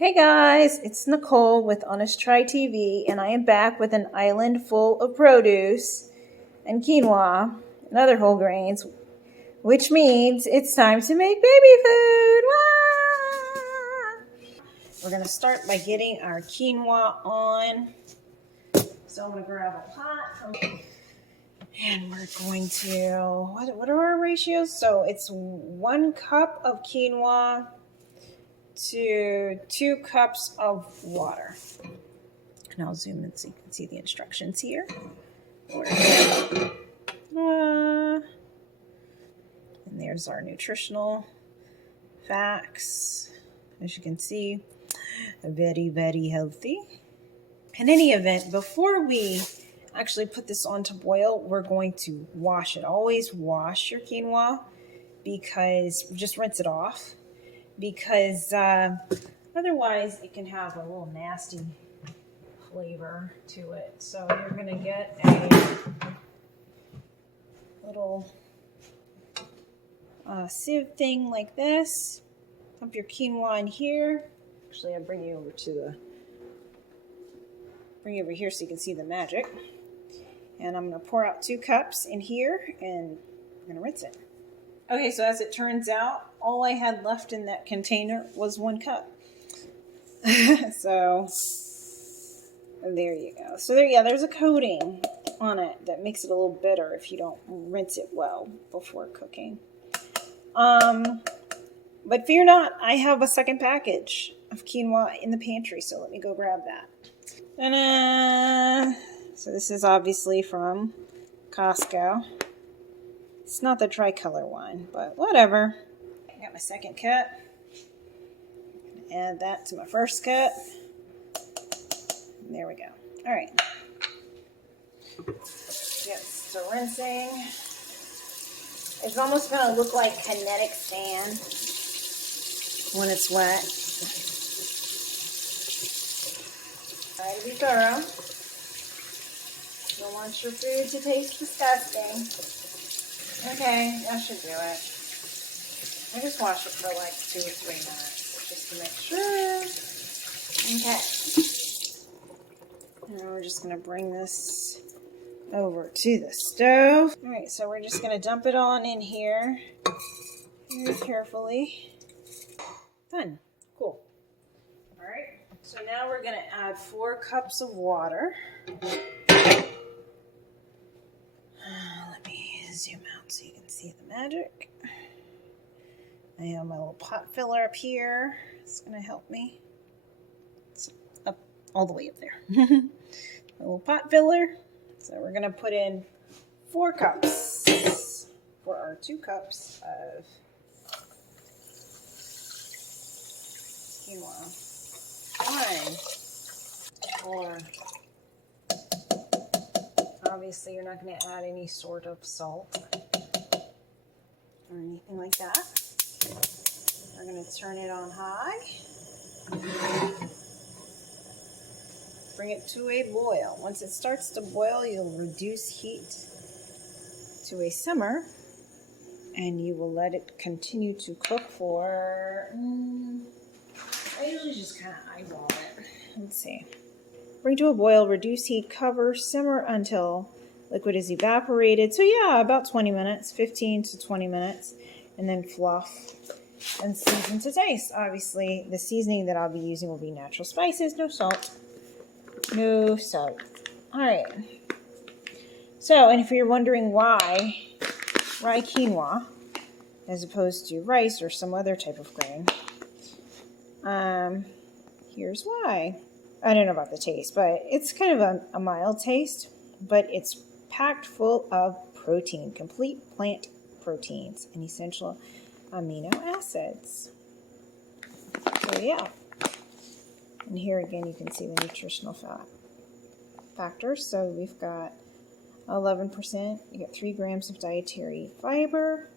Hey guys, it's Nicole with Honest Try TV, and I am back with an island full of produce and quinoa and other whole grains, which means it's time to make baby food. Wah! We're going to start by getting our quinoa on. So I'm going to grab a pot and we're going to, what are our ratios? So it's 1 cup of quinoa to 2 cups of water. And I'll zoom in so you can see the instructions here. And there's our nutritional facts. As you can see, very, very healthy. In any event, before we actually put this on to boil, we're going to wash it. Always wash your quinoa, because just rinse it off. Because otherwise it can have a little nasty flavor to it. So you're going to get a little sieve thing like this. Dump your quinoa in here. Actually, I'll bring you over here so you can see the magic. And I'm going to pour out 2 cups in here, and I'm going to rinse it. Okay, so as it turns out, all I had left in that container was 1 cup. So, there you go. So there's a coating on it that makes it a little bitter if you don't rinse it well before cooking. But fear not, I have a second package of quinoa in the pantry, so let me go grab that. Ta-da! So this is obviously from Costco. It's not the tricolor one, but whatever. I got my second cup. Add that to my first cup. There we go. All right. Yes, so rinsing. It's almost going to look like kinetic sand when it's wet. Try to be thorough. You don't want your food to taste disgusting. Okay, that should do it. I just wash it for like 2 or 3 minutes just to make sure. Okay. Now we're just going to bring this over to the stove. Alright, so we're just going to dump it on in here very carefully. Done. Cool. Alright, so now we're going to add 4 cups of water. Let me zoom out so you can see the magic. I have my little pot filler up here. It's going to help me. It's up all the way up there. A little pot filler. So we're going to put in 4 cups for our 2 cups of quinoa. 1 4. Obviously, you're not going to add any sort of salt or anything like that. We're going to turn it on high. Bring it to a boil. Once it starts to boil, you'll reduce heat to a simmer, and you will let it continue to cook for, I usually just kind of eyeball it. Let's see. Bring to a boil, reduce heat, cover, simmer until liquid is evaporated. So yeah, about 20 minutes, 15 to 20 minutes, and then fluff and season to taste. Obviously, the seasoning that I'll be using will be natural spices, no salt. No salt. All right. So, and if you're wondering why quinoa as opposed to rice or some other type of grain, here's why. I don't know about the taste, but it's kind of a mild taste, but it's packed full of protein, complete plant proteins and essential amino acids. So yeah. And here again you can see the nutritional factors. So we've got 11%, you get 3 grams of dietary fiber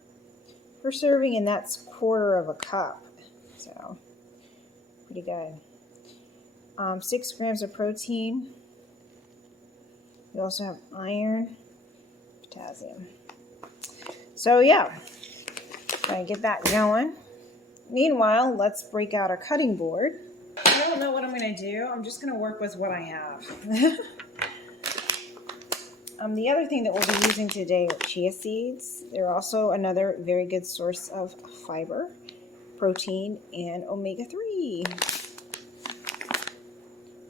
per serving, and that's 1/4 cup. So pretty good. 6 grams of protein. You also have iron, potassium. So yeah, gotta get that going. Meanwhile, let's break out our cutting board. don't know what I'm going to do. I'm just going to work with what I have. The other thing that we'll be using today are chia seeds. They're also another very good source of fiber, protein, and omega-3.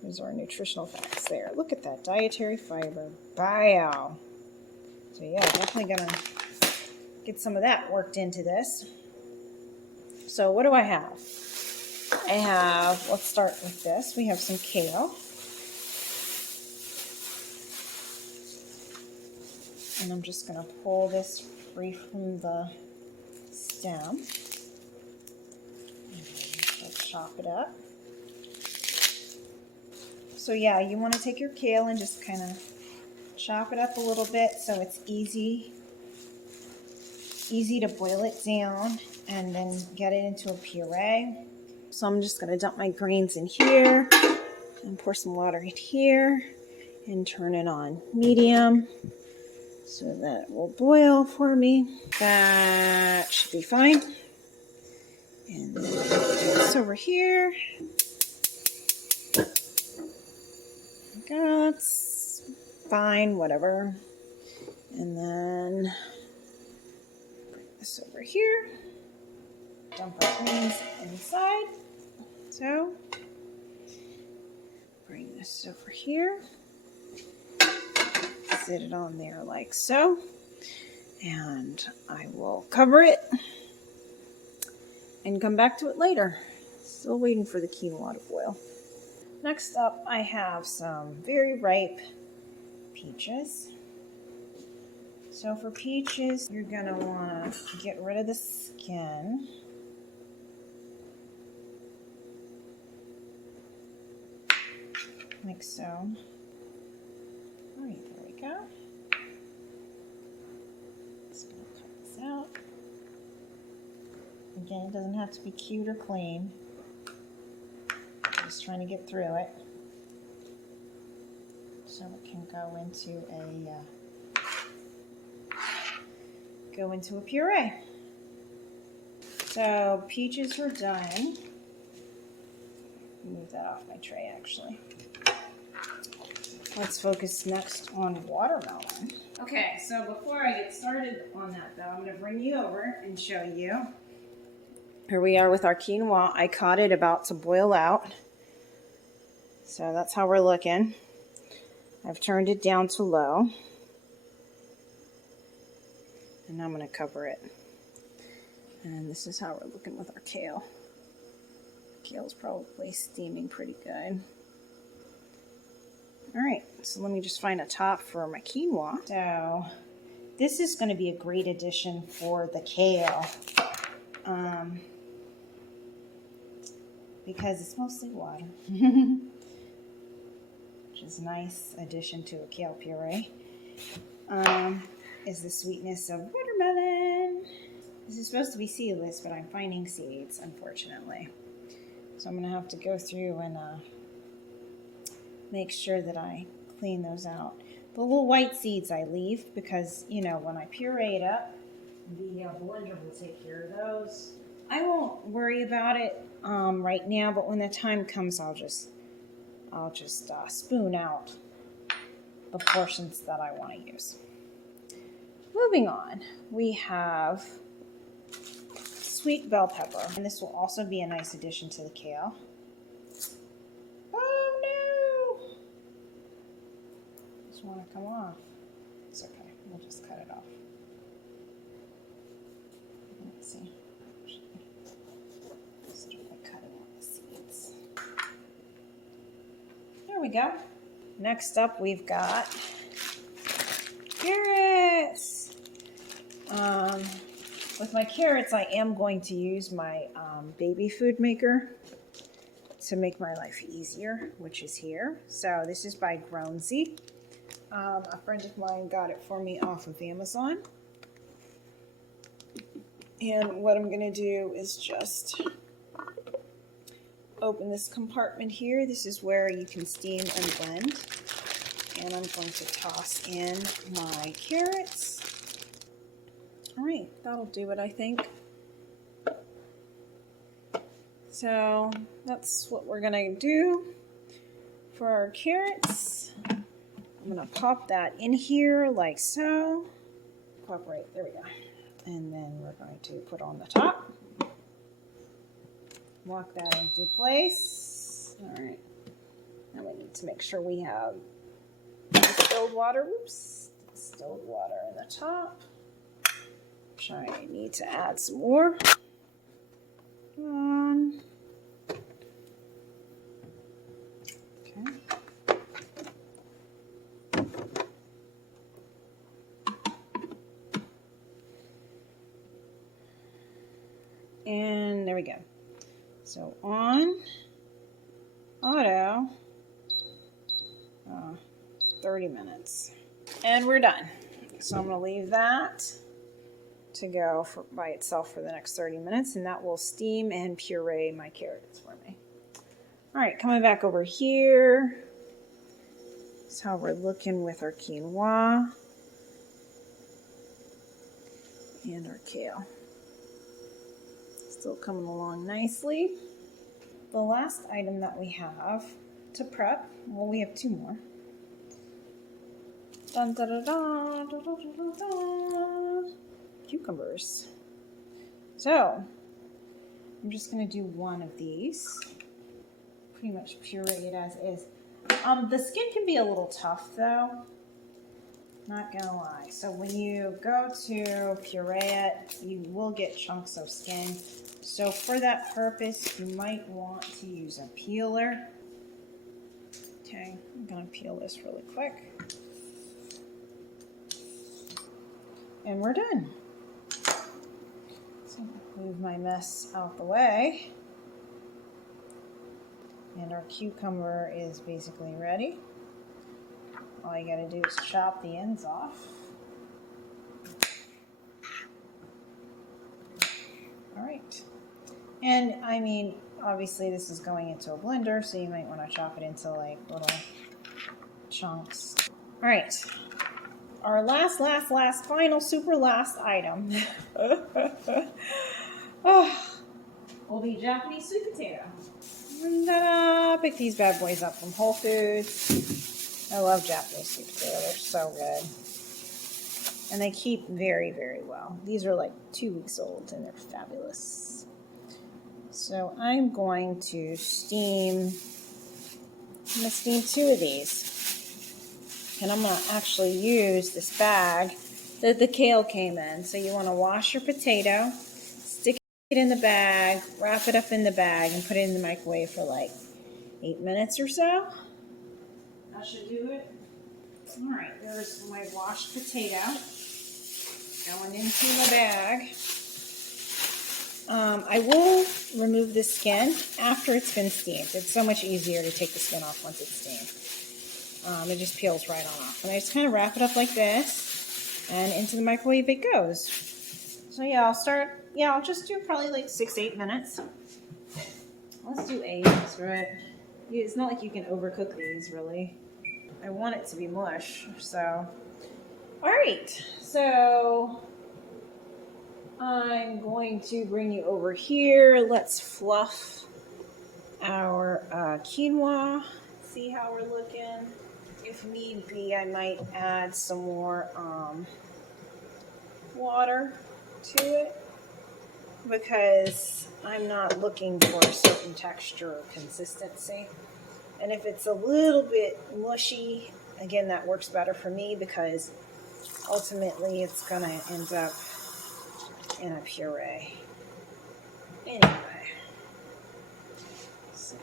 Those are our nutritional facts there. Look at that, dietary fiber. Wow. So yeah, definitely gonna get some of that worked into this. So what do I have? I have, let's start with this. We have some kale. And I'm just gonna pull this free from the stem. And chop it up. So yeah, you want to take your kale and just kind of chop it up a little bit so it's easy to boil it down and then get it into a puree. So I'm just going to dump my grains in here and pour some water in here and turn it on medium so that it will boil for me. That should be fine. And then this over here. That's fine, whatever. And then bring this over here. Dump our greens inside. So, bring this over here. Sit it on there like so. And I will cover it and come back to it later. Still waiting for the quinoa to boil. Next up, I have some very ripe peaches. So for peaches, you're gonna wanna get rid of the skin. Like so. All right, there we go. Just gonna cut this out. Again, it doesn't have to be cute or clean. Just trying to get through it so it can go into a puree. So peaches are done. Move that off my tray actually. Let's focus next on watermelon. Okay, so before I get started on that though, I'm going to bring you over and show you. Here we are with our quinoa. I caught it about to boil out. So that's how we're looking. I've turned it down to low. And I'm going to cover it. And this is how we're looking with our kale. Kale's probably steaming pretty good. Alright, so let me just find a top for my quinoa. So this is going to be a great addition for the kale. Because it's mostly water. Which is a nice addition to a kale puree. Is the sweetness of watermelon. This is supposed to be seedless, but I'm finding seeds, unfortunately. So I'm going to have to go through and make sure that I clean those out. The little white seeds I leave because, you know, when I puree it up, the blender will take care of those. I won't worry about it right now, but when the time comes, I'll just spoon out the portions that I want to use. Moving on, we have sweet bell pepper, and this will also be a nice addition to the kale. Oh no! Just want to come off. It's okay, we'll just cut it off. Let's see. Start by cutting out the seeds. There we go. Next up, we've got carrots. With my carrots, I am going to use my baby food maker to make my life easier, which is here. So this is by Grownzy. A friend of mine got it for me off of Amazon. And what I'm going to do is just open this compartment here. This is where you can steam and blend. And I'm going to toss in my carrots. All right, that'll do it, I think. So that's what we're gonna do for our carrots. I'm gonna pop that in here like so. Pop right, there we go. And then we're going to put on the top. Lock that into place. All right. Now we need to make sure we have distilled water. Oops. Distilled water in the top. Which I need to add some more. Okay. And there we go. So on auto, 30 minutes. And we're done. So I'm going to leave that to go by itself for the next 30 minutes, and that will steam and puree my carrots for me. All right, coming back over here. That's how we're looking with our quinoa and our kale. Still coming along nicely. The last item that we have to prep, well, we have two more. Dun, da, da, da, da, da, da, da. Cucumbers. So, I'm just going to do one of these. Pretty much puree it as is. The skin can be a little tough though. Not gonna lie. So when you go to puree it, you will get chunks of skin. So for that purpose, you might want to use a peeler. Okay, I'm gonna peel this really quick. And we're done. So move my mess out the way. And our cucumber is basically ready. All you gotta do is chop the ends off. All right. And I mean, obviously this is going into a blender, so you might want to chop it into like little chunks. All right. Our last, final, super last item will be Japanese sweet potato. Ta-da! Pick these bad boys up from Whole Foods. I love Japanese sweet potato. They're so good. And they keep very, very well. These are like 2 weeks old and they're fabulous. So I'm going to steam 2 of these. And I'm going to actually use this bag that the kale came in. So you want to wash your potato, stick it in the bag, wrap it up in the bag, and put it in the microwave for like 8 minutes or so. That should do it. All right, there's my washed potato going into the bag. I will remove the skin after it's been steamed. It's so much easier to take the skin off once it's steamed. It just peels right on off. And I just kind of wrap it up like this, and into the microwave it goes. So yeah, I'll just do probably like 6-8 minutes. Let's do 8, right? It's not like you can overcook these, really. I want it to be mush, so. All right, so I'm going to bring you over here. Let's fluff our quinoa. See how we're looking. If need be, I might add some more water to it because I'm not looking for a certain texture or consistency. And if it's a little bit mushy, again, that works better for me because ultimately it's going to end up in a puree. Anyway, so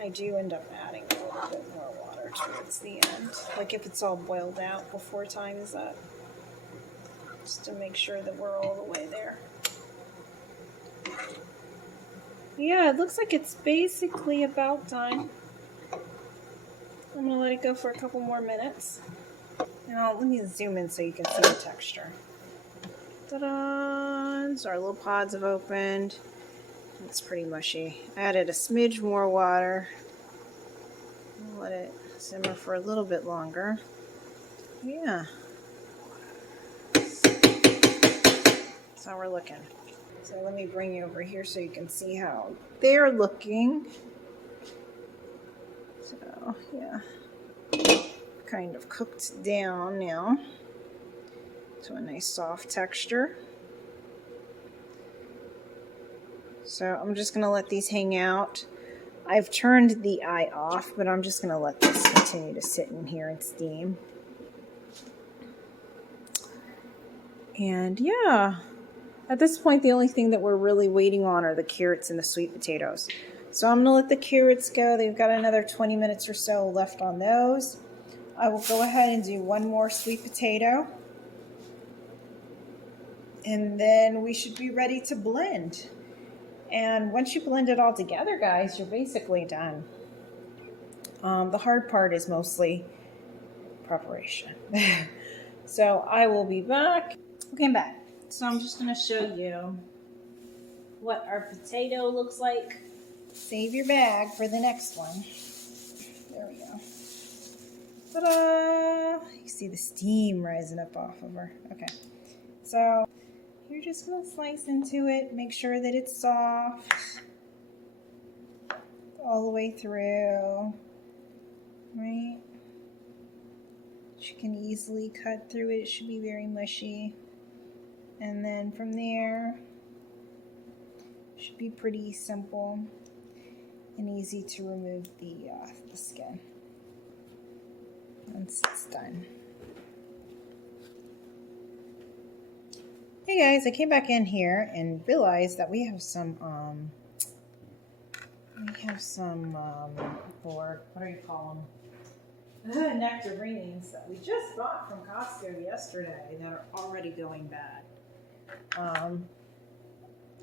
I do end up adding a little bit more water towards the end, like if it's all boiled out before time is up, just to make sure that we're all the way there. Yeah, it looks like it's basically about done. I'm gonna let it go for a couple more minutes. And let me zoom in so you can see the texture. Ta-da! So our little pods have opened. It's pretty mushy. I added a smidge more water. I'll let it simmer for a little bit longer. Yeah. That's how we're looking. So let me bring you over here so you can see how they're looking. So yeah, kind of cooked down now to a nice soft texture. So I'm just gonna let these hang out. I've turned the eye off, but I'm just gonna let this continue to sit in here and steam. And yeah, at this point, the only thing that we're really waiting on are the carrots and the sweet potatoes. So I'm gonna let the carrots go. They've got another 20 minutes or so left on those. I will go ahead and do one more sweet potato. And then we should be ready to blend. And once you blend it all together, guys, you're basically done. The hard part is mostly preparation. So I will be back. Okay, I'm back. So I'm just gonna show you what our potato looks like. Save your bag for the next one. There we go. Ta-da! You see the steam rising up off of her. Okay. So you're just gonna slice into it. Make sure that it's soft all the way through. Right? You can easily cut through it. It should be very mushy. And then from there, it should be pretty simple and easy to remove the skin once it's done. Hey guys, I came back in here and realized that we have some Lord, what do you call them? Nectarines that we just bought from Costco yesterday that are already going bad.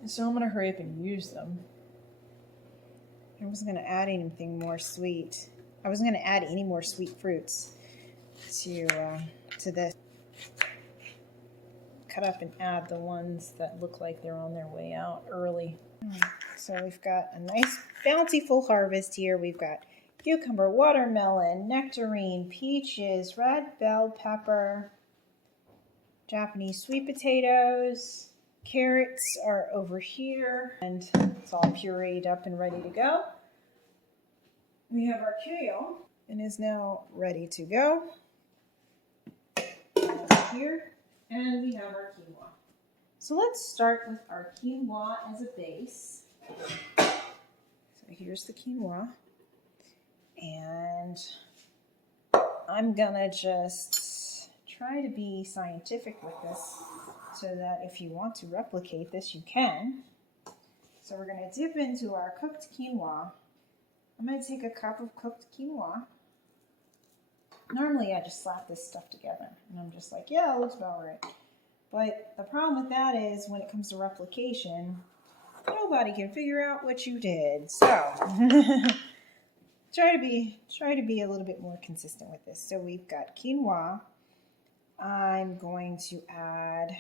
So I'm gonna hurry up and use them. I wasn't gonna add anything more sweet. I wasn't gonna add any more sweet fruits to this. Cut up and add the ones that look like they're on their way out early. So we've got a nice bountiful harvest here. We've got cucumber, watermelon, nectarine, peaches, red bell pepper, Japanese sweet potatoes, carrots are over here, and it's all pureed up and ready to go. We have our kale and is now ready to go. Here, and we have our quinoa. So let's start with our quinoa as a base. So here's the quinoa. And I'm gonna just try to be scientific with this so that if you want to replicate this, you can. So we're gonna dip into our cooked quinoa. I'm gonna take a cup of cooked quinoa. Normally I just slap this stuff together and I'm just like, yeah, it looks about right. But the problem with that is when it comes to replication, nobody can figure out what you did. So try to be a little bit more consistent with this. So we've got quinoa. I'm going to add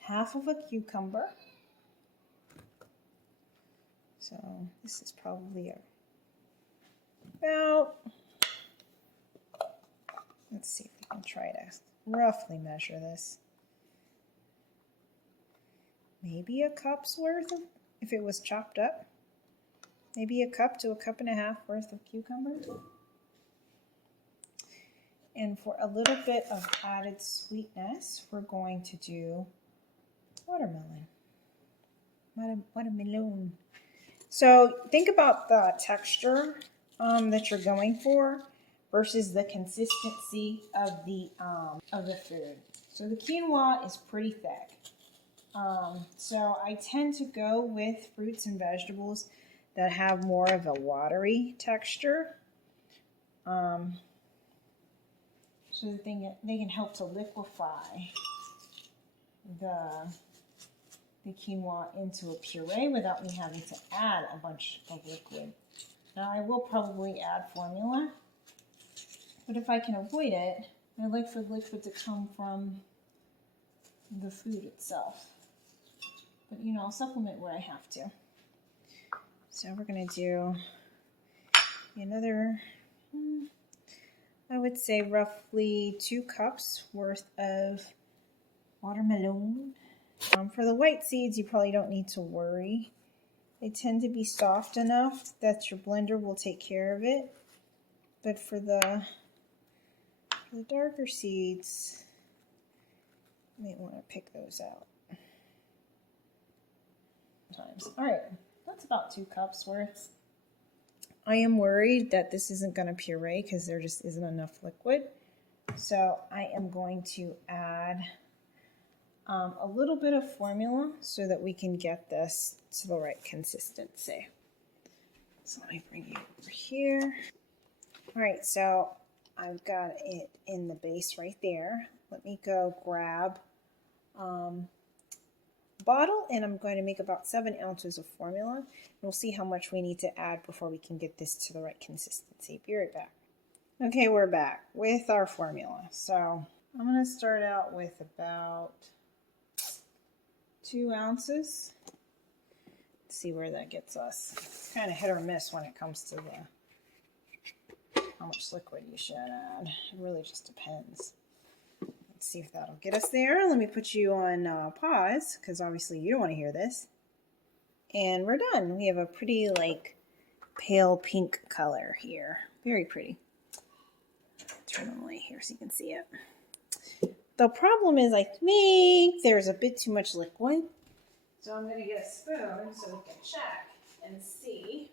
half of a cucumber. So this is probably about, let's see if we can try to roughly measure this. Maybe a cup's worth of, if it was chopped up. Maybe a cup to a cup and a half worth of cucumber. And for a little bit of added sweetness, we're going to do watermelon. Watermelon. So think about the texture that you're going for versus the consistency of the food. So the quinoa is pretty thick. So I tend to go with fruits and vegetables that have more of a watery texture. So that they can help to liquefy the quinoa into a puree without me having to add a bunch of liquid. Now I will probably add formula, but if I can avoid it, I like for the liquid to come from the food itself. But you know, I'll supplement where I have to. So we're gonna do another, I would say roughly 2 cups worth of watermelon. For the white seeds, you probably don't need to worry. They tend to be soft enough that your blender will take care of it. But for the darker seeds, you might want to pick those out. All right, that's about 2 cups worth. I am worried that this isn't going to puree because there just isn't enough liquid. So I am going to add a little bit of formula so that we can get this to the right consistency. So let me bring you over here. All right, so I've got it in the base right there. Let me go grab a bottle, and I'm going to make about 7 ounces of formula. And we'll see how much we need to add before we can get this to the right consistency. Be right back. Okay, we're back with our formula. So I'm going to start out with about 2 ounces. Let's see where that gets us. It's kind of hit or miss when it comes to how much liquid you should add. It really just depends. Let's see if that'll get us there. Let me put you on pause because obviously you don't want to hear this. And we're done. We have a pretty like pale pink color here. Very pretty. Turn on the light here so you can see it. The problem is I think there's a bit too much liquid. So I'm going to get a spoon so we can check and see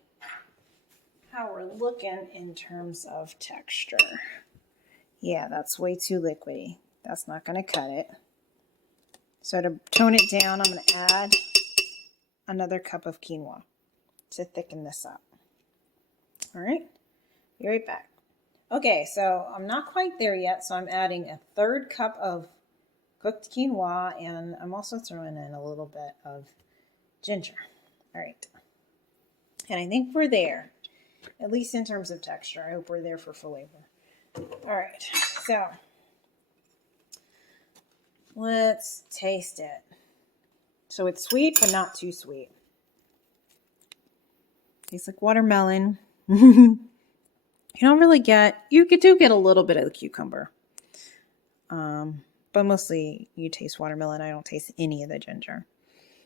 how we're looking in terms of texture. Yeah, that's way too liquidy. That's not going to cut it. So to tone it down, I'm going to add another cup of quinoa to thicken this up. All right, be right back. Okay, so I'm not quite there yet, so I'm adding a 1/3 cup of cooked quinoa, and I'm also throwing in a little bit of ginger. All right, and I think we're there, at least in terms of texture. I hope we're there for flavor. All right, so let's taste it. So it's sweet, but not too sweet. Tastes like watermelon. You don't really get, you do get a little bit of the cucumber. But mostly you taste watermelon. I don't taste any of the ginger.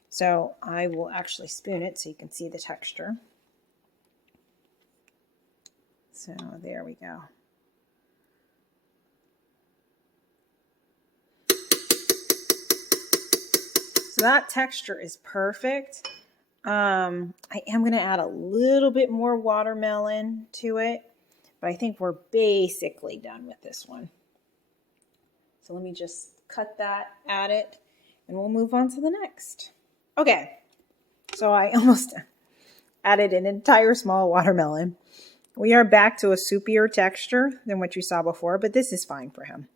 So I will actually spoon it so you can see the texture. So there we go. So that texture is perfect. I am going to add a little bit more watermelon to it, but I think we're basically done with this one. So let me just cut that, add it, and we'll move on to the next. Okay, so I almost added an entire small watermelon. We are back to a soupier texture than what you saw before, but this is fine for him.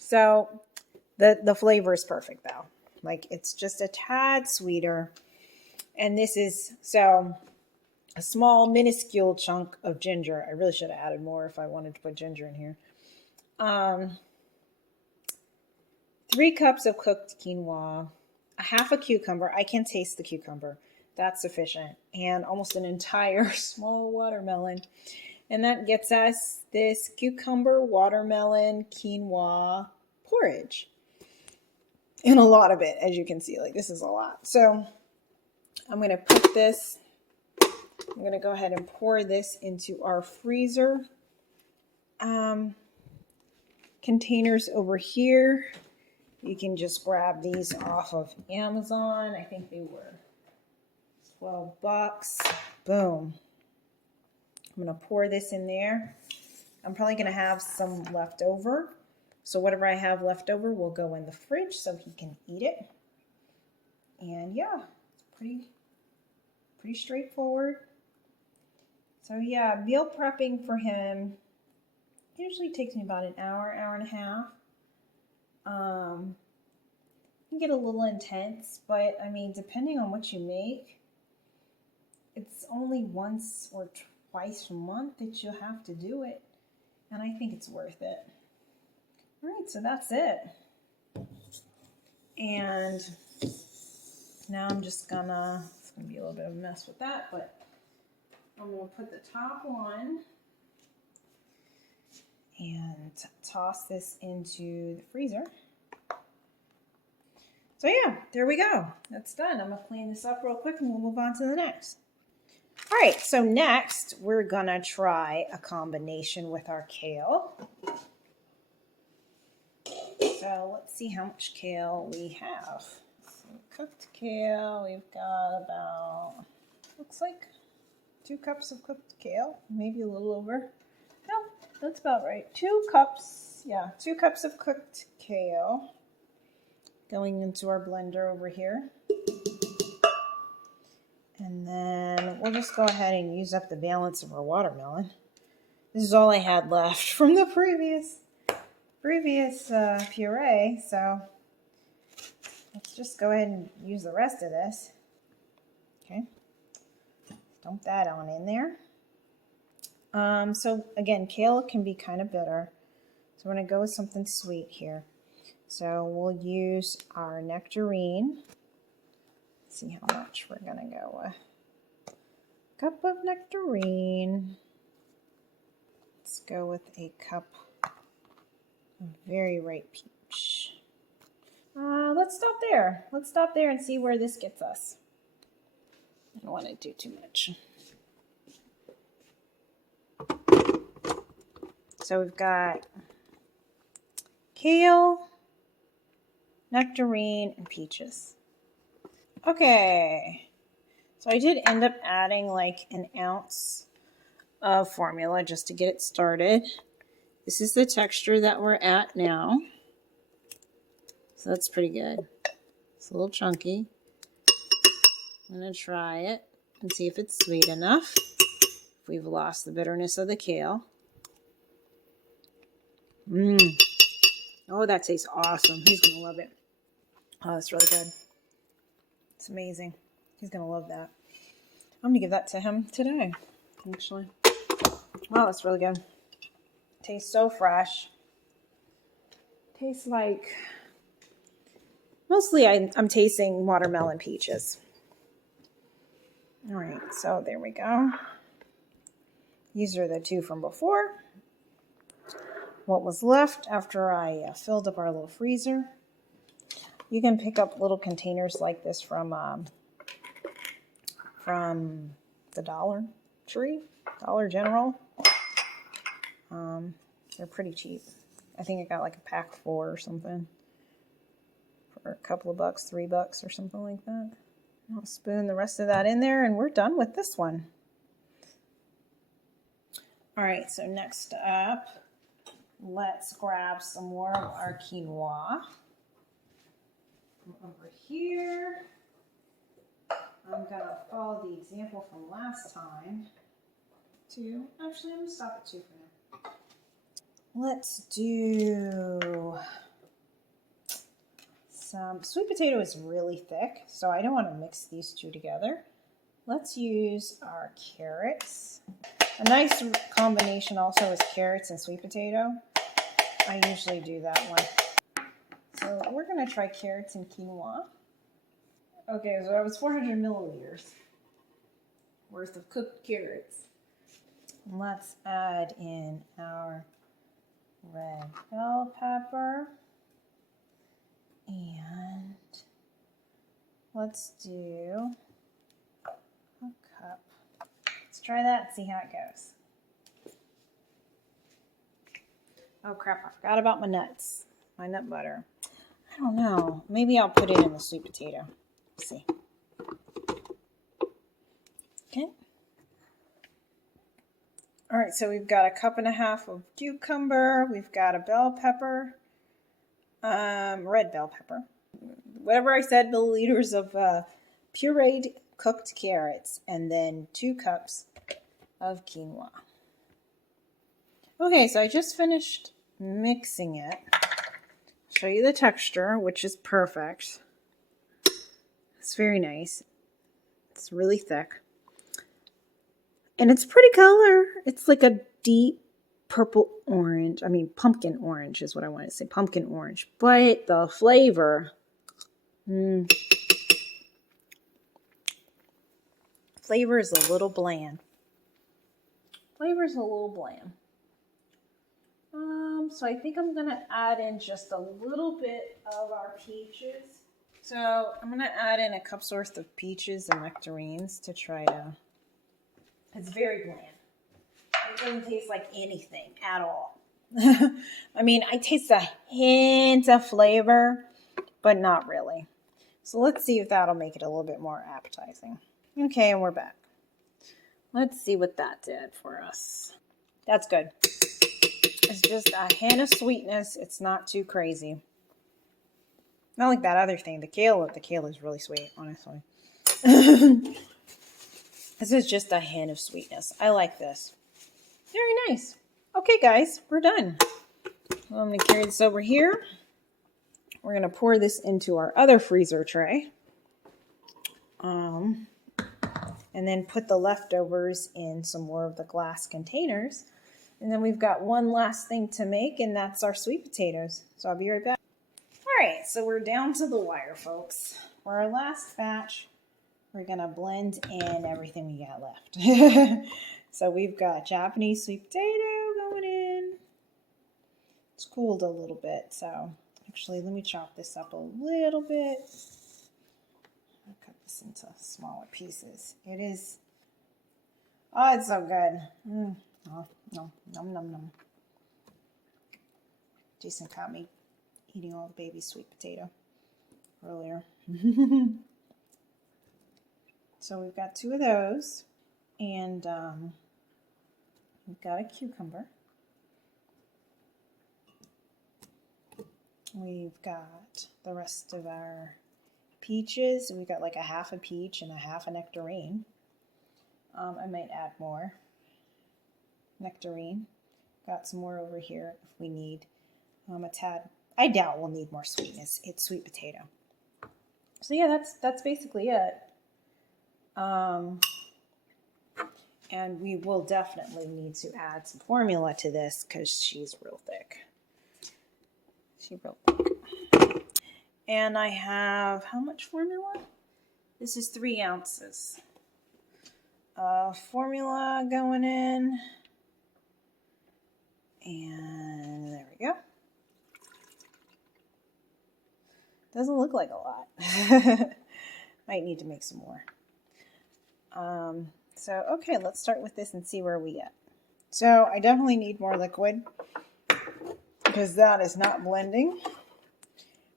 So the flavor is perfect though. Like it's just a tad sweeter. And this is, so a small minuscule chunk of ginger. I really should have added more if I wanted to put ginger in here. 3 cups of cooked quinoa, a half a cucumber. I can taste the cucumber. That's sufficient. And almost an entire small watermelon. And that gets us this cucumber, watermelon, quinoa porridge. And a lot of it, as you can see. Like this is a lot. So I'm going to put this, I'm going to go ahead and pour this into our freezer containers over here. You can just grab these off of Amazon. I think they were $12. Boom. I'm going to pour this in there. I'm probably going to have some left over. So whatever I have left over will go in the fridge so he can eat it. And yeah, it's pretty straightforward. So yeah, meal prepping for him usually takes me about an hour, hour and a half. It can get a little intense, but I mean, depending on what you make, it's only once or twice a month that you'll have to do it. And I think it's worth it. All right, so that's it. And now I'm just gonna, it's gonna be a little bit of a mess with that, but I'm gonna put the top on and toss this into the freezer. So yeah, there we go. That's done. I'm gonna clean this up real quick and we'll move on to the next. All right, so next we're gonna try a combination with our kale. So let's see how much kale we have. So cooked kale, we've got about, looks like 2 cups of cooked kale, maybe a little over. No, that's about right. 2 cups, yeah, 2 cups of cooked kale going into our blender over here. And then we'll just go ahead and use up the balance of our watermelon. This is all I had left from the previous puree, so let's just go ahead and use the rest of this. Okay, dump that on in there. So again, kale can be kind of bitter, so we're going to go with something sweet here. So we'll use our nectarine. Let's see how much we're going to go with. Cup of nectarine. Let's go with a cup of very ripe peach. Let's stop there. Let's stop there and see where this gets us. I don't want to do too much. So we've got kale, nectarine, and peaches. Okay. So I did end up adding like an ounce of formula just to get it started. This is the texture that we're at now. So that's pretty good. It's a little chunky. I'm going to try it and see if it's sweet enough. If we've lost the bitterness of the kale. Oh, that tastes awesome. He's going to love it. Oh, that's really good. It's amazing. He's going to love that. I'm going to give that to him today, actually. Wow, that's really good. Tastes so fresh. Tastes like, mostly I'm tasting watermelon peaches. All right, so there we go. These are the 2 from before. What was left after I filled up our little freezer. You can pick up little containers like this from the Dollar Tree, Dollar General. They're pretty cheap. I think I got like a pack 4 or something for a couple of bucks, $3 or something like that. I'll spoon the rest of that in there and we're done with this one. All right, so next up, let's grab some more of our quinoa. Over here, I'm gonna follow the example from last time. Actually, I'm gonna stop at 2 for now. Let's do some, sweet potato is really thick, so I don't want to mix these 2 together. Let's use our carrots. A nice combination also is carrots and sweet potato. I usually do that one. So we're going to try carrots and quinoa. Okay, so that was 400 milliliters worth of cooked carrots. Let's add in our red bell pepper. And let's do a cup. Let's try that and see how it goes. Oh crap, I forgot about my nuts. My nut butter. I don't know. Maybe I'll put it in the sweet potato. Let's see. Okay. All right, so we've got a cup and a half of cucumber. We've got a bell pepper. Red bell pepper. Whatever I said, milliliters of pureed cooked carrots. And then 2 cups of quinoa. Okay, so I just finished mixing it. Show you the texture, which is perfect. It's very nice. It's really thick. And it's a pretty color. It's like a deep purple orange. I mean, pumpkin orange is what I want to say. Pumpkin orange. But the flavor. Flavor is a little bland. So I think I'm going to add in just a little bit of our peaches. So I'm going to add in a cup's worth of peaches and nectarines to try to... It's very bland. It doesn't taste like anything at all. I mean, I taste a hint of flavor, but not really. So let's see if that'll make it a little bit more appetizing. Okay, and we're back. Let's see what that did for us. That's good. It's just a hint of sweetness. It's not too crazy. Not like that other thing. The kale is really sweet, honestly. This is just a hint of sweetness. I like this. Very nice. Okay, guys, we're done. Well, I'm going to carry this over here. We're going to pour this into our other freezer tray. And then put the leftovers in some more of the glass containers. And then we've got one last thing to make, and that's our sweet potatoes. So I'll be right back. All right, so we're down to the wire, folks. For our last batch, we're going to blend in everything we got left. So we've got Japanese sweet potato going in. It's cooled a little bit, so actually let me chop this up a little bit. I'll cut this into smaller pieces. It is, oh, it's so good. Oh, no, num, num, num. Jason caught me eating all the baby sweet potato earlier. So we've got 2 of those, and we've got a cucumber. We've got the rest of our peaches. We've got like a half a peach and a half a nectarine. I might add more nectarine. Got some more over here if we need a tad. I doubt we'll need more sweetness. It's sweet potato. So yeah, that's basically it. And we will definitely need to add some formula to this because she's real thick. She's real thick. And I have, how much formula? This is 3 ounces. Formula going in. And there we go. Doesn't look like a lot. Might need to make some more. So, okay, let's start with this and see where we get. So, I definitely need more liquid because that is not blending.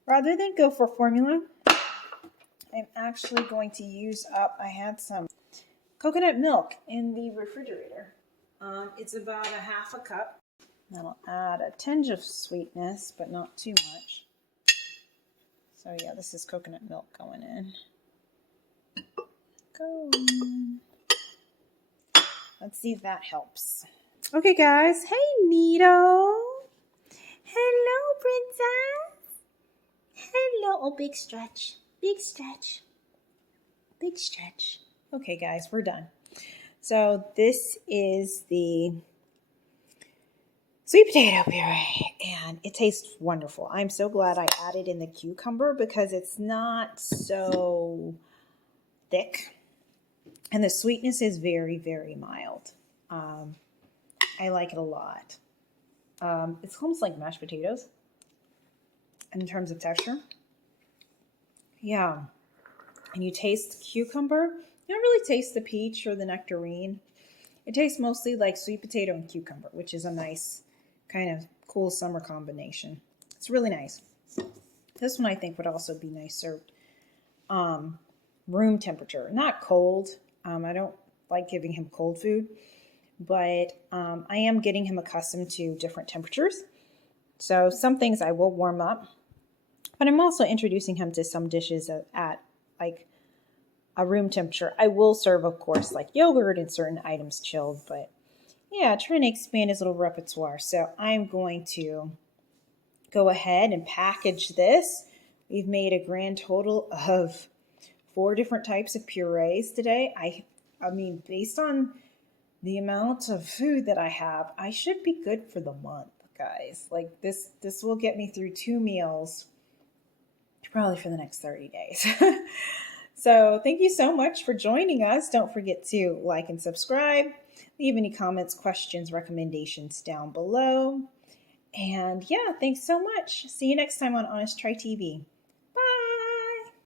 Rather than go for formula, I'm actually going to use up, I had some coconut milk in the refrigerator. It's about a half a cup. That'll add a tinge of sweetness, but not too much. So yeah, this is coconut milk going in. Let's see if that helps. Okay, guys. Hey, Nito. Hello, princess. Hello. Oh, big stretch. Big stretch. Big stretch. Okay, guys, we're done. So this is the sweet potato puree, and it tastes wonderful. I'm so glad I added in the cucumber because it's not so thick. And the sweetness is very, very mild. I like it a lot. It's almost like mashed potatoes in terms of texture. Yeah. And you taste cucumber. You don't really taste the peach or the nectarine. It tastes mostly like sweet potato and cucumber, which is a nice kind of cool summer combination. It's really nice. This one I think would also be nice served room temperature, not cold. I don't like giving him cold food, but I am getting him accustomed to different temperatures. So some things I will warm up, but I'm also introducing him to some dishes at like a room temperature. I will serve, of course, like yogurt and certain items chilled, but yeah, trying to expand his little repertoire. So I'm going to go ahead and package this. We've made a grand total of 4 different types of purees today. I mean, based on the amount of food that I have, I should be good for the month, guys. Like this will get me through 2 meals, probably for the next 30 days. So thank you so much for joining us. Don't forget to like and subscribe. Leave any comments, questions, recommendations down below. And yeah, thanks so much. See you next time on Honest Try TV.